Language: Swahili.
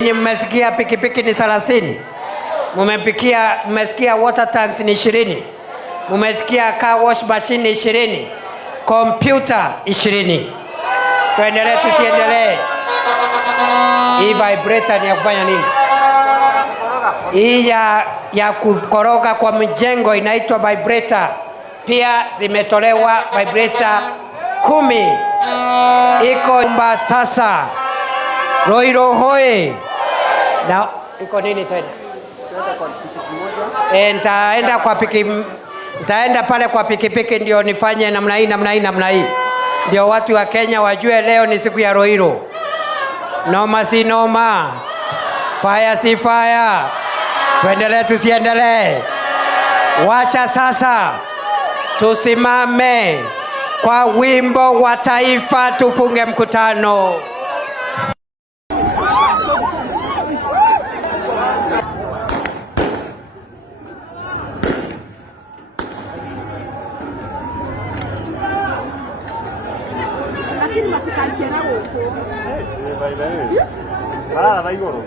Mmesikia pikipiki ni 30. Mmesikia water tanks ni 20. Mmesikia car wash machine ni 20. Computer 20. Tuendelee tusiendelee? Hii vibrator ni ya kufanya nini? Hii ya kukoroga kwa mjengo inaitwa vibrator. Pia zimetolewa vibrator 10. Iko nyumba sasa. Ruiru hoi. Na iko nini tena? Nitaenda pale kwa pikipiki ndio nifanye namna hii. Ndio watu wa Kenya wajue leo ni siku ya Ruiru. Noma si noma. Fire si fire. Tuendelee tusiendelee? Wacha sasa tusimame kwa wimbo wa taifa, tufunge mkutano. Lakini matikangia na huko. Baada. Igoro.